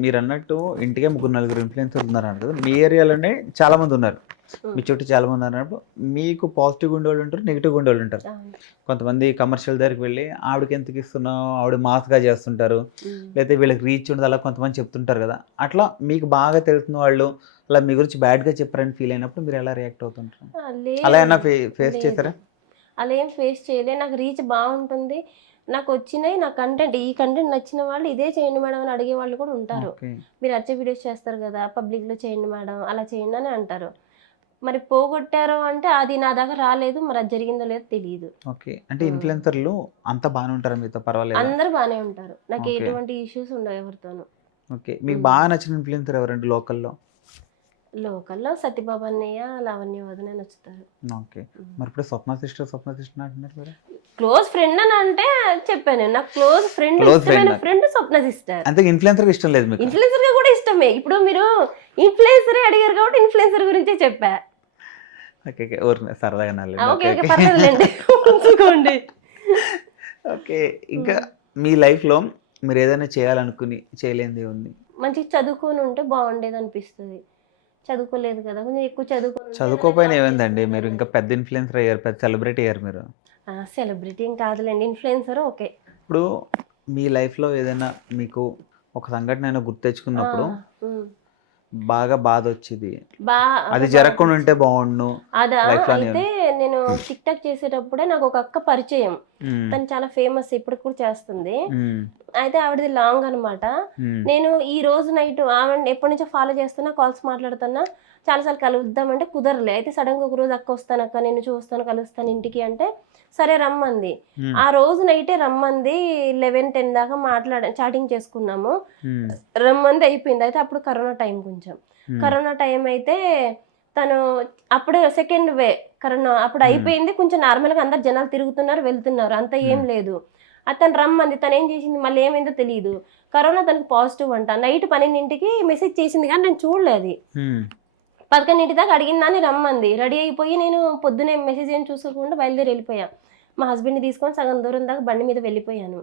మీరు అన్నట్టు ఇంటికే 3-4 ఇన్ఫ్లుయెన్సర్లు ఉన్నారు కదా, మీ ఏరియాలోనే చాలా మంది ఉన్నారు, మీ చుట్టూ చాలా మంది అన్నప్పుడు మీకు పాజిటివ్గా ఉండేవాళ్ళు ఉంటారు, నెగిటివ్గా ఉండేవాళ్ళు ఉంటారు. కొంతమంది కమర్షియల్ దగ్గరికి వెళ్ళి ఆవిడకి ఎందుకు ఇస్తున్నావు, ఆవిడ మాస్గా చేస్తుంటారు, లేకపోతే వీళ్ళకి రీచ్ ఉండదు అలా కొంతమంది చెప్తుంటారు కదా. అట్లా మీకు బాగా తెలుస్తున్న వాళ్ళు అలా మీ గురించి బ్యాడ్గా చెప్పారని ఫీల్ అయినప్పుడు మీరు ఎలా రియాక్ట్ అవుతుంటారు? అలా ఏమన్నా ఫేస్ చేశారా? అలా ఏం ఫేస్ చేయలే. నాకు రీచ్ బాగుంటుంది, నాకు వచ్చినాయి, నా కంటెంట్ ఈ కంటెంట్ నచ్చిన వాళ్ళు ఇదే చేయండి మేడం అని అడిగే వాళ్ళు కూడా ఉంటారు. మీరు వచ్చే వీడియోస్ చేస్తారు కదా, పబ్లిక్లో చేయండి మేడం, అలా చేయండి అని అంటారు. మరి పోగొట్టారో అంటే అది నా దాకా రాలేదు, మరి అది జరిగిందో లేదో తెలియదు. ఓకే, అంటే ఇన్ఫ్లుయెన్సర్లు అంత బాగానే ఉంటారా మీతో? పర్వాలేదు, అందరూ బాగానే ఉంటారు, నాకు ఎటువంటి ఇష్యూస్ ఉండవు ఎవరితోనూ. ఓకే, మీకు బాగా నచ్చిన ఇన్ఫ్లుయెన్సర్ ఎవరండి లోకల్లో? లోకల్లో సత్యబాబు అన్నయ్య, లావణ్య వదిన నచ్చుతారు. ఓకే, మరి ఇప్పుడు స్వప్న సిస్టర్ అంటున్నారు కదా, క్లోజ్ ఫ్రెండ్ అని అంటే చెప్పాను, నాకు క్లోజ్ ఫ్రెండ్ ఫ్రెండ్ స్వప్న సిస్టర్. అంతే, ఇన్ఫ్లుయెన్సర్ ఇష్టం లేదు మీకు? ఇన్ఫ్లుయెన్సర్ గా కూడా ఇష్టమే. ఇప్పుడు మీరు ఇన్ఫ్లుయెన్సర్ అడిగారు కాబట్టి ఇన్ఫ్లుయెన్సర్ గురించే చెప్పా. ఓకే, సరదాగా ఉంచుకోండి. ఓకే, ఇంకా మీ లైఫ్లో మీరు ఏదైనా చేయాలనుకుని చేయలేనిది ఉంది? మంచిగా చదువుకొని ఉంటే బాగుండేది అనిపిస్తుంది. చదువుకోలేదు కదా, కొంచెం ఎక్కువ చదువుకోపోయినా ఏమైందండి, మీరు ఇంకా పెద్ద ఇన్ఫ్లుయెన్సర్ అయ్యారు, పెద్ద సెలబ్రిటీ అయ్యారు మీరు. సెలబ్రిటీ ఏం కాదులేండి, ఇన్ఫ్లుయెన్సర్. ఓకే, ఇప్పుడు మీ లైఫ్లో ఏదైనా మీకు ఒక సంఘటన గుర్తు తెచ్చుకున్నప్పుడు బాగా బాధ వచ్చింది, అది జరగకుండా ఉంటే బాగుండు అదా? అయితే నేను టిక్ టాక్ చేసేటప్పుడే నాకు ఒక అక్క పరిచయం, తను చాలా ఫేమస్, ఇప్పుడు కూడా చేస్తుంది. అయితే ఆవిడది లాంగ్ అనమాట. నేను ఈ రోజు నైట్ ఆమె ఎప్పటి నుంచో ఫాలో చేస్తున్నా, కాల్స్ మాట్లాడుతున్నా, చాలాసార్లు కలుద్దామంటే కుదరలే. అయితే సడన్గా ఒక రోజు అక్క వస్తాను అక్క, నేను చూస్తాను, కలుస్తాను ఇంటికి అంటే సరే రమ్మంది. ఆ రోజు నైటే రమ్మంది, 11-10 దాకా చాటింగ్ చేసుకున్నాము, రమ్మంది అయిపోయింది. అయితే అప్పుడు కరోనా టైం, కొంచెం కరోనా టైం అయితే తను అప్పుడు సెకండ్ వే కరోనా అప్పుడు అయిపోయింది, కొంచెం నార్మల్గా అందరు జనాలు తిరుగుతున్నారు వెళ్తున్నారు, అంత ఏం లేదు. అతను రమ్మంది, తను ఏం చేసింది మళ్ళీ ఏమైందో తెలియదు, కరోనా తనకు పాజిటివ్ అంట. నైట్ 12ంటికి మెసేజ్ చేసింది కానీ నేను చూడలేదు. 11 దాకా అడిగిందని రమ్మంది, రెడీ అయిపోయి నేను పొద్దునే మెసేజ్ ఏం చూసుకోకుండా బయలుదేరి వెళ్ళిపోయా. మా హస్బెండ్ని తీసుకొని సగం దూరం దాకా బండి మీద వెళ్ళిపోయాను.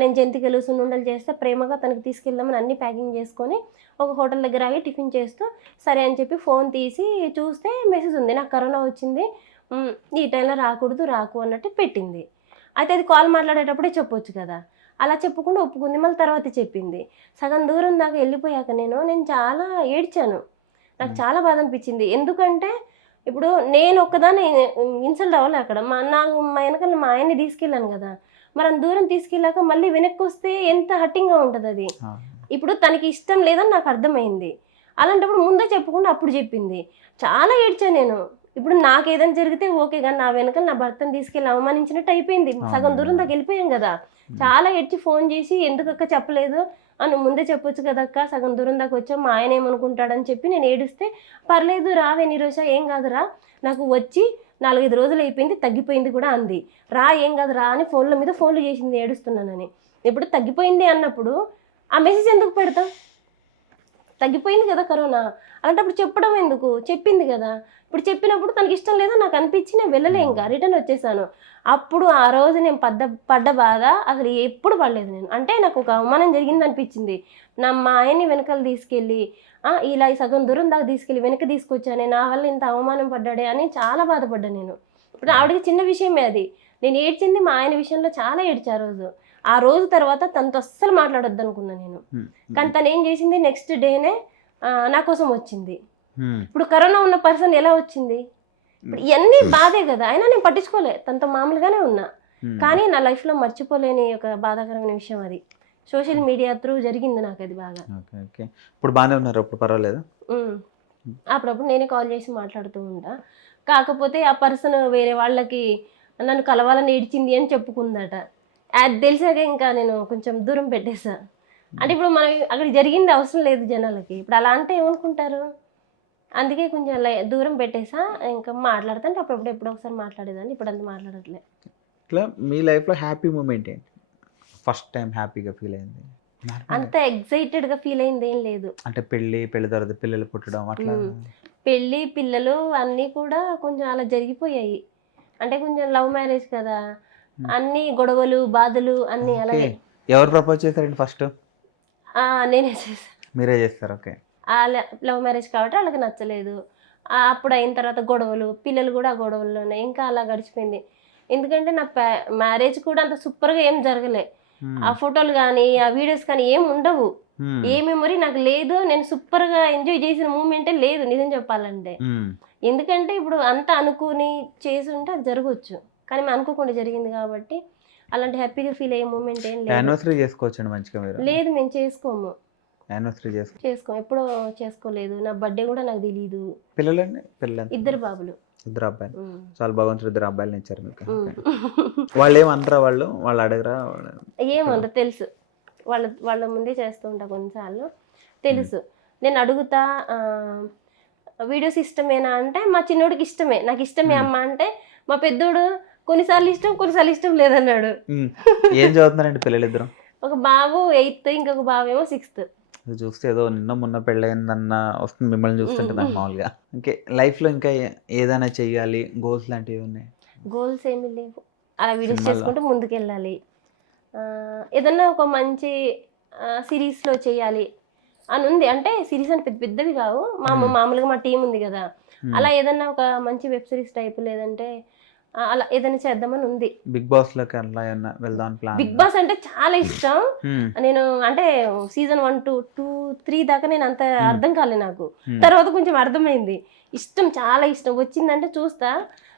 నేను జంతికలు సున్నుండలు చేస్తే ప్రేమగా తనకి తీసుకెళ్దామని అన్ని ప్యాకింగ్ చేసుకొని ఒక హోటల్ దగ్గర ఆగి టిఫిన్ చేస్తూ సరే అని చెప్పి ఫోన్ తీసి చూస్తే మెసేజ్ ఉంది, నాకు కరోనా వచ్చింది, ఈ టైంలో రాకు అన్నట్టు పెట్టింది. అయితే అది కాల్ మాట్లాడేటప్పుడే చెప్పొచ్చు కదా, అలా చెప్పకుండా ఒప్పుకుంది. మళ్ళీ తర్వాత చెప్పింది. సగం దూరం దాకా వెళ్ళిపోయాక నేను చాలా ఏడ్చాను, నాకు చాలా బాధ అనిపించింది. ఎందుకంటే ఇప్పుడు నేను ఒక్కదాన్ని ఇన్సల్ట్ అవ్వాలి అక్కడ, మా వెనకాల మా ఆయన్ని తీసుకెళ్ళాను కదా, మరి అంత దూరం తీసుకెళ్ళాక మళ్ళీ వెనక్కి వస్తే ఎంత హట్టింగ్గా ఉంటుంది అది. ఇప్పుడు తనకి ఇష్టం లేదని నాకు అర్థమైంది, అలాంటప్పుడు ముందే చెప్పకుండా అప్పుడు చెప్పింది. చాలా ఏడ్చాను నేను, ఇప్పుడు నాకు ఏదైనా జరిగితే ఓకే, కానీ నా వెనకాల నా భర్తను తీసుకెళ్ళి అవమానించినట్టు అయిపోయింది. సగం దూరం దాకా వెళ్ళిపోయాం కదా. చాలా ఏడ్చి ఫోన్ చేసి ఎందుకక్క చెప్పలేదు నువ్వు ముందే చెప్పొచ్చు కదక్క, సగం దూరం దాకా వచ్చావు, మా ఆయన ఏమనుకుంటాడని చెప్పి నేను ఏడిస్తే, పర్లేదు రావే నిరోష, ఏం కాదురా, నాకు వచ్చి 4-5 రోజులు అయిపోయింది, తగ్గిపోయింది కూడా అంది. రా ఏం కాదు రా అని ఫోన్ల మీద ఫోన్లు చేసింది ఏడుస్తున్నానని. ఇప్పుడు తగ్గిపోయింది అన్నప్పుడు ఆ మెసేజ్ ఎందుకు పెడతాం? తగ్గిపోయింది కదా కరోనా, అలాంటప్పుడు చెప్పడం ఎందుకు? చెప్పింది కదా. ఇప్పుడు చెప్పినప్పుడు తనకి ఇష్టం లేదో నాకు అనిపించి నేను వెళ్ళలే, ఇంకా రిటర్న్ వచ్చేసాను. అప్పుడు ఆ రోజు నేను పడ్డ బాధ అసలు ఎప్పుడు పడలేదు నేను. అంటే నాకు ఒక అవమానం జరిగింది అనిపించింది. మా ఆయన్ని వెనకాల తీసుకెళ్ళి ఇలా సగం దూరం దాకా తీసుకెళ్ళి వెనక తీసుకొచ్చానే, నా వల్ల ఇంత అవమానం పడ్డాడే అని చాలా బాధపడ్డాను నేను. ఇప్పుడు ఆవిడకి చిన్న విషయమే అది. నేను ఏడ్చింది మా ఆయన విషయంలో చాలా ఏడ్చా ఆ రోజు తర్వాత తనతో అస్సలు మాట్లాడొద్దు అనుకున్నా నేను. కానీ తను ఏం చేసింది, నెక్స్ట్ డేనే నా కోసం వచ్చింది. ఇప్పుడు కరోనా ఉన్న పర్సన్ ఎలా వచ్చింది? ఇప్పుడు ఇవన్నీ బాధే కదా, అయినా నేను పట్టించుకోలే, తనతో మామూలుగానే ఉన్నా. కానీ నా లైఫ్లో మర్చిపోలేని ఒక బాధాకరమైన విషయం అది. సోషల్ మీడియా త్రూ జరిగింది నాకు అది బాగా. ఇప్పుడు బాగానే ఉన్నారు, ఇప్పుడు పర్వాలేదు. అప్పుడప్పుడు నేనే కాల్ చేసి మాట్లాడుతూ ఉంటా. కాకపోతే ఆ పర్సన్ వేరే వాళ్ళకి నన్ను కలవాలని ఏడ్చింది అని చెప్పుకుందట. అది తెలిసాక ఇంకా నేను కొంచెం దూరం పెట్టేసా. అంటే ఇప్పుడు మనం అక్కడ జరిగింది అవసరం లేదు జనాలకి, ఇప్పుడు అలా అంటే ఏమనుకుంటారు, అందుకే కొంచెం దూరం పెట్టేసా. ఇంకా మాట్లాడుతుంటే అప్పుడప్పుడు ఎప్పుడో ఒకసారి మాట్లాడేదాన్ని, ఇప్పుడు అంత మాట్లాడట్లే. ఇట్లా మీ లైఫ్లో హ్యాపీ మూమెంట్ ఏంటి? ఫస్ట్ టైం హ్యాపీగా ఫీల్ అయింది? అంత ఎక్సైటెడ్గా ఫీల్ అయింది ఏం లేదు. అంటే పెళ్ళి తర్వాత పిల్లలు పుట్టడం అట్లా? పెళ్ళి పిల్లలు అన్నీ కూడా కొంచెం అలా జరిగిపోయాయి. అంటే కొంచెం లవ్ మ్యారేజ్ కదా, అన్ని గొడవలు బాధలు అన్నీ అలాగే. ఎవరు ప్రపోజ్ చేశారండి ఫస్ట్? నేనే చేశాను. మీరే చేస్తారు? ఓకే. లవ్ మ్యారేజ్ కాబట్టి వాళ్ళకి నచ్చలేదు. అప్పుడు అయిన తర్వాత గొడవలు, పిల్లలు కూడా ఆ గొడవల్లోనే ఇంకా అలా గడిచిపోయింది. ఎందుకంటే నా మ్యారేజ్ కూడా అంత సూపర్గా ఏం జరగలే. ఆ ఫోటోలు కానీ ఆ వీడియోస్ కానీ ఏం ఉండవు, ఏ మెమరీ నాకు లేదు. నేను సూపర్గా ఎంజాయ్ చేసిన మూమెంటే లేదు నిజం చెప్పాలంటే. ఎందుకంటే ఇప్పుడు అంతా అనుకుని చేసి ఉంటే అది జరగవచ్చు, కానీ మేము అనుకోకుండా జరిగింది కాబట్టి అలాంటి హ్యాపీగా ఫీల్ అయ్యే మూమెంట్ ఏం లేదు. యానివర్సరీ చేసుకోవచ్చండి మంచిగా మీరు? లేదు, మేము చేసుకోము. యానివర్సరీ చేసుకోము, ఎప్పుడో చేసుకోలేదు. నా బర్త్డే కూడా నాకు తెలీదు. పిల్లలండి? పిల్లలు 2 బాబులు. 2 అబ్బాయిలు. చాలా భగవంతుడు 2 అబ్బాయిలు ఇచ్చారు మీకు. వాళ్ళు ఏమంటారా? వాళ్ళు అడగరా? ఏమంటారు తెలుసు, వాళ్ళ ముందే చేస్తూ ఉంటా కొన్నిసార్లు, తెలుసు. నేను అడుగుతా వీడియోస్ ఇష్టమేనా అంటే మా చిన్నోడికి ఇష్టమే, నాకు ఇష్టమే అమ్మ అంటే, మా పెద్దోడు కొన్నిసార్లు ఇష్టం లేదన్నాడు. ఏం చదువుతున్నారండి పిల్లలు ఇద్దరు? ఒక బాబు 8th, ఇంకొక బాబు ఏమో 6th. చూస్తే ఏదో మొన్న పెళ్ళయిందన్న వస్తుంది మిమ్మల్ని చూస్తుంటే నాకు మామూలుగా. ఇంకే లైఫ్లో ఇంకా ఏదైనా చెయ్యాలి గోల్స్ లాంటివి ఉన్నాయి? గోల్స్ ఏమీ లేవు, అలా వీడియోస్ చేసుకుంటూ ముందుకెళ్ళాలి. ఏదన్నా ఒక మంచి సిరీస్లో చేయాలి అని ఉంది. అంటే సిరీస్ అని పెద్దవి కావు, మామూలుగా మా టీం ఉంది కదా, అలా ఏదన్నా ఒక మంచి వెబ్ సిరీస్ టైప్, లేదంటే అలా ఏదైనా చేద్దామని ఉంది. బిగ్ బాస్ లోకి అలా వెళ్దాం ప్లాన్? బిగ్ బాస్ అంటే చాలా ఇష్టం. నేను అంటే సీజన్ 1, 2, 2, 3 దాకా నేను అంత అర్థం కాలే నాకు. తర్వాత కొంచెం అర్థమైంది. ఇష్టం, చాలా ఇష్టం. వచ్చిందంటే చూస్తా.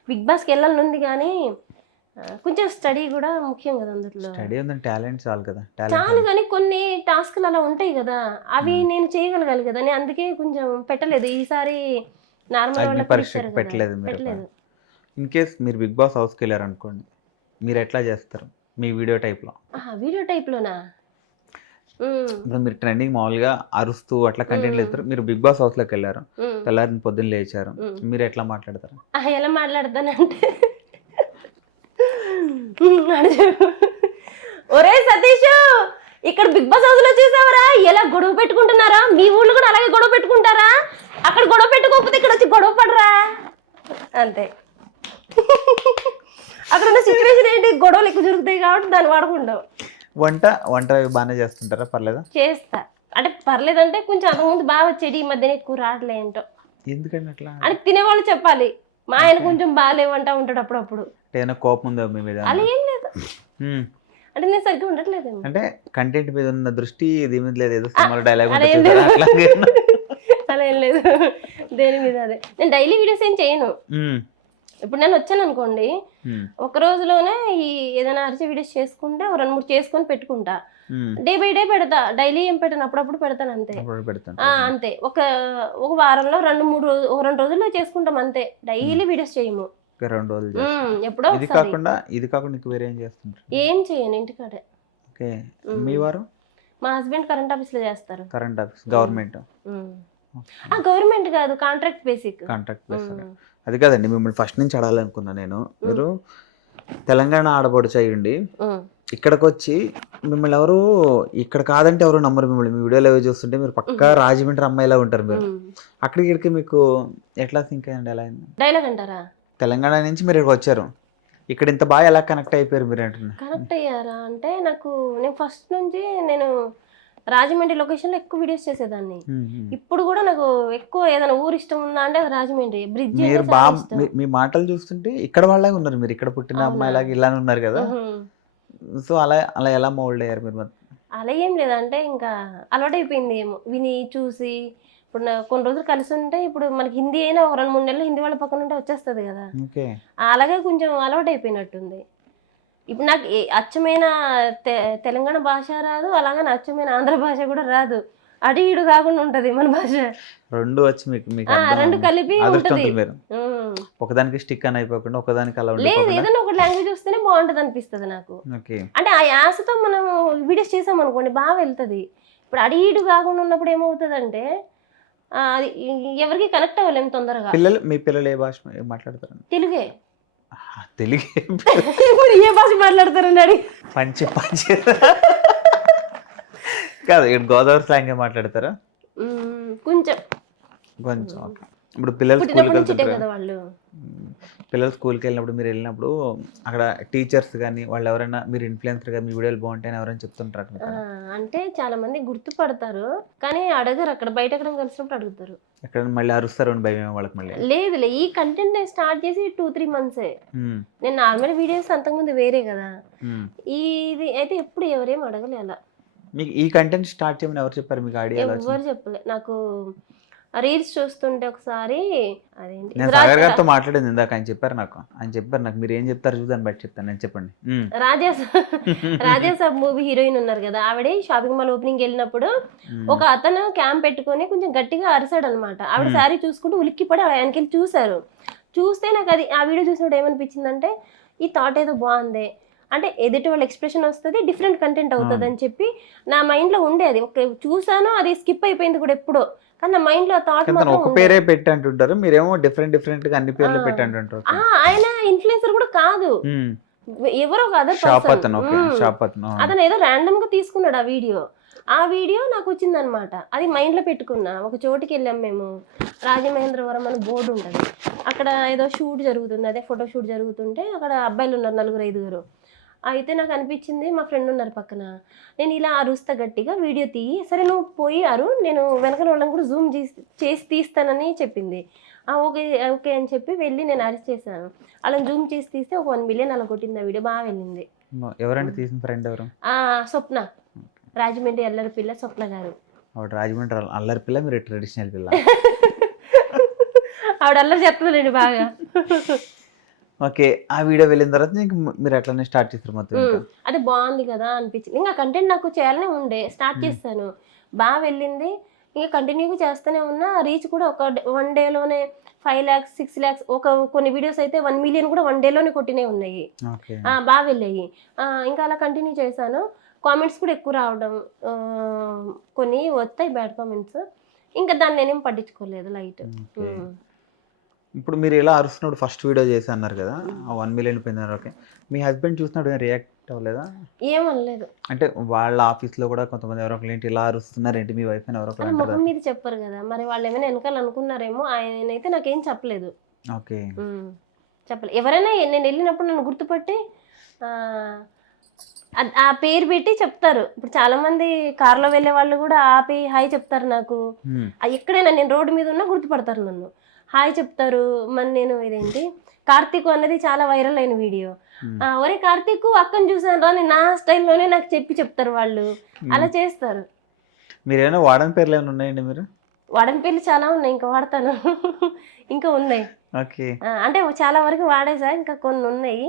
బిగ్ బాస్కి వెళ్ళాలని ఉంది, కానీ కొంచెం స్టడీ కూడా ముఖ్యం కదా అందులో. స్టడీ ఉందని టాలెంట్ చాలు కదా. చాలు, కానీ కొన్ని టాస్క్లు అలా ఉంటాయి కదా, అవి నేను చేయగలగాలి కదా. నేను అందుకే కొంచెం పెట్టలేదు ఈసారి. నార్మల్ పెట్టలేదు. ఇన్ కేస్ మీరు బిగ్ బాస్ హౌస్కి వెళ్ళారు అనుకోండి, మీరు ఎట్లా చేస్తారు మీ వీడియో టైప్లో? వీడియో టైప్లోనా? ఇప్పుడు మీరు ట్రెండింగ్ మామూలుగా అరుస్తూ అట్లా కంటెంట్ చేస్తారు. మీరు బిగ్ బాస్ హౌస్లోకి వెళ్ళారు, తెల్లారిని పొద్దున్న లేచారు, మీరు ఎట్లా మాట్లాడతారు? ఎలా మాట్లాడతానంటే, ఒరే సతీష్, ఇక్కడ బిగ్ బాస్ హౌస్ లో చూసావరా ఎలా గొడవ పెట్టుకుంటున్నారా? మీ ఊళ్ళో కూడా అలాగే గొడవ పెట్టుకుంటారా? అక్కడ గొడవ పెట్టుకోకపోతే ఇక్కడ వచ్చి గొడవ పడరా? అంతే. అక్కడ ఉన్న సిచ్యువేషన్ ఏంటి, గొడవలు ఎక్కువ జరుగుతాయి కాబట్టి దాన్ని వాడుకుంటావు. వంట బాగానే చేస్తుంటారా? పర్లేదా? చేస్తా. అంటే పర్లేదంటే కొంచెం అంతకుముందు బాగా వచ్చేది, ఈ మధ్యన ఎక్కువ రావట్లే ఏంటో. ఎందుకంటే అట్లా అని తినేవాళ్ళు చెప్పాలి. మా ఆయన కొంచెం బాగాలేవంటా ఉంటాడు అప్పుడప్పుడు. ఏదైనా కోపం ఉందా మీ మీద? అలా ఏం లేదు, అంటే నేను సరిగ్గా ఉండట్లేదు. అంటే కంటెంట్ మీద ఉన్న దృష్టి దీని మీద లేదు, ఏదో సినిమా డైలాగ్ అలా ఏం లేదు దేని మీద. అదే నేను డైలీ వీడియోస్ ఏం చేయను, ఇప్పుడు నేను వచ్చాను అనుకోండి, ఒక రోజులోనే ఈ ఏదైనా అరిచే వీడియోస్ చేసుకుంటే 2-3 చేసుకొని పెట్టుకుంటా. డే బై డే పెడతా, డైలీ ఏం పెట్టాను, అప్పుడప్పుడు పెడతాను అంతే. అంతే ఒక వారంలో 2 రోజుల్లో చేసుకుంటాం అంతే, డైలీ వీడియోస్ చేయము. 2 రోజులు ఎప్పుడో ఇది కాకుండా ఇంక వేరే ఏం చేస్తుంటారు? ఏం చేయను, ఇంటికాడే. ఓకే. మీ వారు? మా హస్బెండ్ కరెంట్ ఆఫీస్ లో చేస్తారు. Current office, government? గవర్నమెంట్ కాదు, కాంట్రాక్ట్ బేసిక్. Contract base. అది కాదండి, మిమ్మల్ని ఫస్ట్ నుంచి అడగాలనుకున్నా నేను. మీరు తెలంగాణ ఆడపడుచు అయ్యండి ఇక్కడికి వచ్చి మిమ్మల్ని ఎవరు ఇక్కడ కాదంటే ఎవరు నమ్మరు. మిమ్మల్ని మీ వీడియోలో ఏవో చూస్తుంటే మీరు పక్కా రాజమండ్రి అమ్మాయిలా ఉంటారు. మీరు ఇక్కడికి మీకు ఎట్లా సింక్ అయ్యండి? ఎలా అయింది? డైలాగ్ అంటారా? తెలంగాణ నుంచి మీరు ఇక్కడికి వచ్చారు, ఇక్కడ ఇంత బాగా ఎలా కనెక్ట్ అయిపోయారు మీరు అంటున్నా? కనెక్ట్ అయ్యారా అంటే, నేను ఫస్ట్ నుంచి రాజమండ్రి లొకేషన్ లో ఎక్కువ వీడియోస్ చేసేదాన్ని. ఇప్పుడు కూడా నాకు ఎక్కువ ఏదైనా ఊరు ఇష్టం ఉందా అంటే అది రాజమండ్రి. బ్రిడ్జ్ మీరు మీ మాటలు చూస్తుంటే ఇక్కడ వాళ్ళగా ఉన్నారు, మీరు ఇక్కడ పుట్టిన అమ్మాయిలాగా ఇలానే ఉన్నారు కదా. సో అలా ఎలా మౌల్డ్ అయ్యారు మీరు? అలా ఏం లేదంటే ఇంకా అలవాటైపోయింది ఏమో, విని చూసి. ఇప్పుడు కొన్ని రోజులు కలిసి ఉంటే, ఇప్పుడు మనకి హిందీ అయినా 2-3 నెలలు హిందీ వాళ్ళ పక్కన ఉంటే వచ్చేస్తుంది కదా, అలాగే కొంచెం అలవాటు అయిపోయినట్టుంది. ఇప్పుడు నాకు అచ్చమైన తెలంగాణ భాష రాదు, అలాగే అచ్చమైన ఆంధ్ర భాష కూడా రాదు, అటు ఇటు కాకుండా ఉంటది మన భాష. రెండు వచ్చి మీకు 2 కలిపి ఉంటది. ఒకదానికి స్టిక్ అని అయిపోకుండా ఒకదానికి అలా లేదు, ఏదైనా ఒక లాంగ్వేజ్ వస్తేనే బాగుంటది అనిపిస్తుంది నాకు. అంటే ఆ యాసతో మనం వీడియోస్ చేసాం అనుకోండి బాగా వెళ్తుంది. ఇప్పుడు అటు ఇటు కాకుండా ఉన్నప్పుడు ఏమవుతుంది అంటే అది ఎవరికి కనెక్ట్ అవ్వలేము తొందరగా. మీ పిల్లలు ఏ భాష మాట్లాడతారు? తెలుగే. తెలుగే. ఇప్పుడు ఏ భాష మాట్లాడతారని అడిగి పంచి కాదు, గోదావరి స్లాంగ్ మాట్లాడతారా? కొంచెం. ఇప్పుడు పిల్లలు స్కూల్కి వెళ్ళినప్పుడు మీరు వెళ్ళినప్పుడు అక్కడ టీచర్స్ కానీ వాళ్ళు ఎవరైనా మీరు ఇన్ఫ్లుయెన్సర్ గా మీ వీడియోలు బాగుంటాయని ఎవరైనా చెప్తుంటారు? అంటే చాలా మంది గుర్తుపడతారు కానీ అడగరు. అక్కడ బయట ఎక్కడ కలిసినప్పుడు అడుగుతారు. ఎక్కడ మళ్ళీ అరుస్తారు అని భయం వాళ్ళకి? మళ్ళీ లేదులే, ఈ కంటెంట్ నేను స్టార్ట్ చేసి 2-3 మంత్సే. నేను నార్మల్ వీడియోస్ అంతకుముందు వేరే కదా, ఇది అయితే ఎప్పుడు ఎవరేం అడగలే. అలా మీకు ఈ కంటెంట్ స్టార్ట్ చేయమని ఎవరు చెప్పారు? మీకు ఐడియా ఎవరు చెప్పలే. నాకు రీల్స్ చూస్తుంటే ఒకసారి నేను సాగర్ గారితో మాట్లాడింది ఇందాక, ఆయన చెప్పారు నాకు మీరు ఏం చెప్తారు చూద్దాన్ని బట్టి చెప్తాను. నేను చెప్పండి. రాజాసాబ్ మూవీ హీరోయిన్ ఉన్నారు కదా, ఆవిడ షాపింగ్ మాల్ ఓపెనింగ్ వెళ్ళినప్పుడు ఒక అతను క్యాంప్ పెట్టుకొని కొంచెం గట్టిగా అరిసాడు అనమాట. ఆవిడ శారీ చూసుకుంటూ ఉలిక్కిపడి ఆయనకి వెళ్ళి చూస్తే నాకు అది ఆ వీడియో చూసినప్పుడు ఏమనిపించిందంటే, ఈ థాట్ ఏదో బాగుంది అంటే ఎదుటి వాళ్ళ ఎక్స్ప్రెషన్ వస్తుంది, డిఫరెంట్ కంటెంట్ అవుతుంది అని చెప్పి నా మైండ్ లో ఉండేది. చూసాను, అది స్కిప్ అయిపోయింది కూడా ఎప్పుడో, కానీ నా మైండ్ లో థాట్ ఒక పేరే పెట్టి అంటుంటారు, మీరేమో డిఫరెంట్ గా అన్ని పేర్లు పెట్టి అంటుంటారు. ఆయన ఇన్ఫ్లుయెన్సర్ కూడా కాదు, ఎవరో కాదు, అతను ఏదో ర్యాండమ్ గా తీసుకున్నాడు ఆ వీడియో నాకు వచ్చింది అనమాట. అది మైండ్ లో పెట్టుకున్నా. ఒక చోటుకి వెళ్ళాం మేము, రాజమహేంద్రవరం అని బోర్డు ఉంటుంది, అక్కడ ఏదో షూట్ జరుగుతుంది, అదే ఫోటో షూట్ జరుగుతుంటే అక్కడ అబ్బాయిలు ఉన్నారు 4-5. అయితే నాకు అనిపించింది, మా ఫ్రెండ్ ఉన్నారు పక్కన, నేను ఇలా అరుస్తా గట్టిగా, వీడియో తీయి, సరే నువ్వు పోయి నేను వెనకాల వాళ్ళని కూడా జూమ్ చేసి తీస్తానని చెప్పింది. ఓకే ఓకే అని చెప్పి వెళ్ళి నేను అరెస్ట్ చేశాను. అలా జూమ్ చేసి తీస్తే ఒక 1 మిలియన్ అలా కొట్టింది ఆ వీడియో, బాగా వెళ్ళింది. ఎవరండి తీసిన ఫ్రెండ్? ఎవరు? స్వప్న, రాజమండ్రి అల్లరి పిల్ల స్వప్న గారు. రాజమండ్రి అల్లరి పిల్ల, మీరు ట్రెడిషనల్ పిల్ల. ఆవిడ అల్లరి చెప్తుందండి బాగా. ఓకే, ఆ వీడియో వెళ్ళిన తర్వాత మీరు అట్లనే స్టార్ట్ చేస్తారు మొత్తం? అది బాగుంది కదా అనిపించింది. ఇంకా కంటెంట్ నాకు చేయాలనే ఉండే, స్టార్ట్ చేస్తాను, బాగా వెళ్ళింది, ఇంకా కంటిన్యూగా చేస్తూనే ఉన్నా. రీచ్ కూడా ఒక 1 డేలోనే 5 lakhs 6 lakhs, కొన్ని వీడియోస్ అయితే 1 మిలియన్ కూడా 1 డేలోనే కొట్టినే ఉన్నాయి, బాగా వెళ్ళాయి. ఇంకా అలా కంటిన్యూ చేశాను. కామెంట్స్ కూడా ఎక్కువ రావడం, కొన్ని వస్తాయి బ్యాడ్ కామెంట్స్, ఇంకా దాన్ని నేనేం పట్టించుకోలేదు, లైట్. ఇప్పుడు మీరు ఇలా అరుస్తున్నప్పుడు ఫస్ట్ వీడియో చేసి అన్నారు కదా, 1 మిలియన్ పోయినారు. ఓకే, మీ హస్బెండ్ చూసినప్పుడు రియాక్ట్ అవ్వలేదా? ఏమనలేదు. అంటే వాళ్ళ ఆఫీస్లో కూడా కొంతమంది ఎవరో ఒకరు ఏంటి ఇలా అరుస్తున్నారు ఏంటి మీ వైఫ్ అని ఎవరో ఒకరు మీరు చెప్పారు కదా, మరి వాళ్ళు ఏమైనా వెనకాల అనుకున్నారేమో. ఆయన అయితే నాకేం చెప్పలేదు. ఓకే, చెప్పలేదు. ఎవరైనా నేను వెళ్ళినప్పుడు నన్ను గుర్తుపట్టి ఆ పేరు పెట్టి చెప్తారు. ఇప్పుడు చాలా మంది కార్లో వెళ్ళే వాళ్ళు కూడా ఆపి హాయ్ చెప్తారు నాకు. ఎక్కడైనా నేను రోడ్డు మీద ఉన్నా గుర్తుపడతారు నన్ను, హాయ్ చెప్తారు. మరి నేను ఇదేంటి కార్తీక్ అన్నది చాలా వైరల్ అయిన వీడియో, ఒరే కార్తీక్ అక్కని చూసాను రా, నా స్టైల్లోనే నాకు చెప్తారు వాళ్ళు, అలా చేస్తారు. మీరేమైనా వాడని పేర్లు ఏమైనా ఉన్నాయండి? మీరు వాడని పేర్లు చాలా ఉన్నాయి, ఇంకా వాడతాను, ఇంకా ఉన్నాయి. ఓకే. అంటే చాలా వరకు వాడేసా, ఇంకా కొన్ని ఉన్నాయి,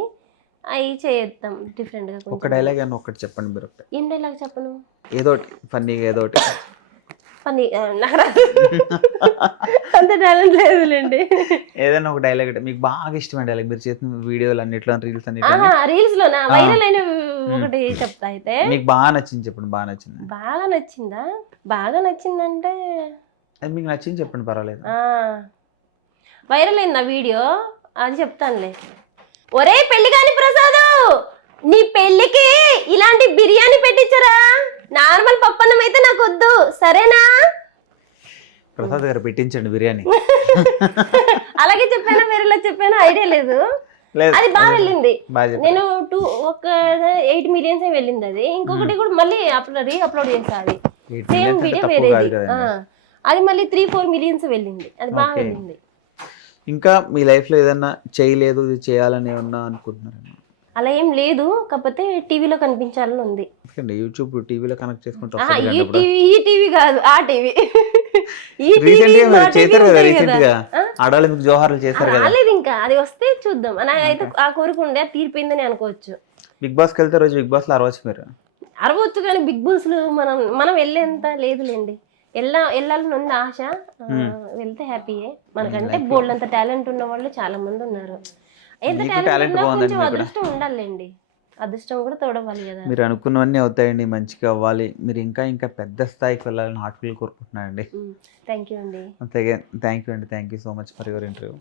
అవి చేద్దాం డిఫరెంట్గా ఒక కొంచెం. డైలాగ్ అని ఒకటి చెప్పండి మీరు ఒకటి. ఏం డైలాగ్ చెప్పను? ఏదో ఒకటి ఫన్నీగా ఏదో ఒకటి. పని నాకు రాదు. అంత టాలెంట్ లేదులేండి. ఏదైనా ఒక డైలాగ్ మీకు బాగా ఇష్టమైన డైలాగ్ మీరు చేసిన వీడియోలు అన్నిట్లో రీల్స్ అన్నిట్లో రీల్స్ లోనా వైరల్ అయిన ఒకటి చెప్తా అయితే. మీకు బాగా నచ్చింది చెప్పండి. బాగా నచ్చింది. బాగా నచ్చిందా? బాగా నచ్చిందంటే అది మీకు నచ్చింది చెప్పండి పర్వాలేదు. వైరల్ అయింది ఆ వీడియో, అది చెప్తానులే. ఒరే పెళ్లి కాని ప్రసాదు, నీ పెళ్లికి ఇలాంటి బిర్యానీ పెట్టించరా, నార్మల్ పప్పన్నం అయితే నాకు వద్దు, సరేనా? ప్రసాద్ గారు పెట్టించండి బిర్యానీ. అలాగే చెప్పాను, వేరేలా చెప్పాను, ఐడియా లేదు. లేదు, అది బాగా వెళ్ళింది. బాగా చెప్పారు. నేను ఒక 8 millions వెళ్ళింది అది. ఇంకొకటి కూడా మళ్ళీ అప్లోడ్ చేసా, అది 8 సేమ్ millions అంటే వీడియో తక్కువ వేరేది. కాదు కదండి. అది మళ్ళీ 3-4 millions వెళ్ళింది, అది బాగా Okay. వెళ్ళింది. ఇంకా మీ లైఫ్ లో ఏదన్నా చేయలేదు ఇది చేయాలని ఏమన్నా అనుకుంటున్నారా? అలా ఏం లేదు, కాకపోతే టీవీలో కనిపించాలని ఉంది. ఎందుకంటే యూట్యూబ్ టీవీలో కనెక్ట్ చేసుకుంటూ ఈ టీవీ కాదు, ఆ టీవీ. ఈ రీసెంట్ గా టీవీ మీరు చేశారు కదా, ఉంటాయి రీసెంట్ కదా. గా ఆడాలి మీకు జోహార్లు చేశారు కదా. రాలేదు ఇంకా, అది వస్తే చూద్దాం. నాకైతే ఆ కోరిక ఉండే, అది తీరిపోయిందని అనుకోవచ్చు. బిగ్ బాస్ కి వెళ్తే రోజు బిగ్ బాస్ లో అరవచ్చు మీరు. అరవచ్చు కానీ బిగ్ బాస్ మనం వెళ్ళేంత లేదులేండి. వెళ్ళాలని ఉంది ఆశ. వెళ్తే హ్యాపీయే. మనకంటే బోల్డ్ అంత టాలెంట్ ఉన్న వాళ్ళు చాలా మంది ఉన్నారు. ఎంత మీకు టాలెంట్ talent ఉన్నా బాగుందండి కొంచెం మీకు కూడా. అదృష్టం ఉండాలండి. అదృష్టం కూడా తోడవాలి కదా. మీరు అనుకున్నవన్నీ అవుతాయండి, మంచిగా అవ్వాలి. మీరు ఇంకా ఇంకా పెద్ద స్థాయికి వెళ్ళాలని హార్ట్ఫుల్ కోరుకుంటున్నానండి. థ్యాంక్ యూ అండి. అంతే, థ్యాంక్ యూ అండి. Thank you so much for your interview.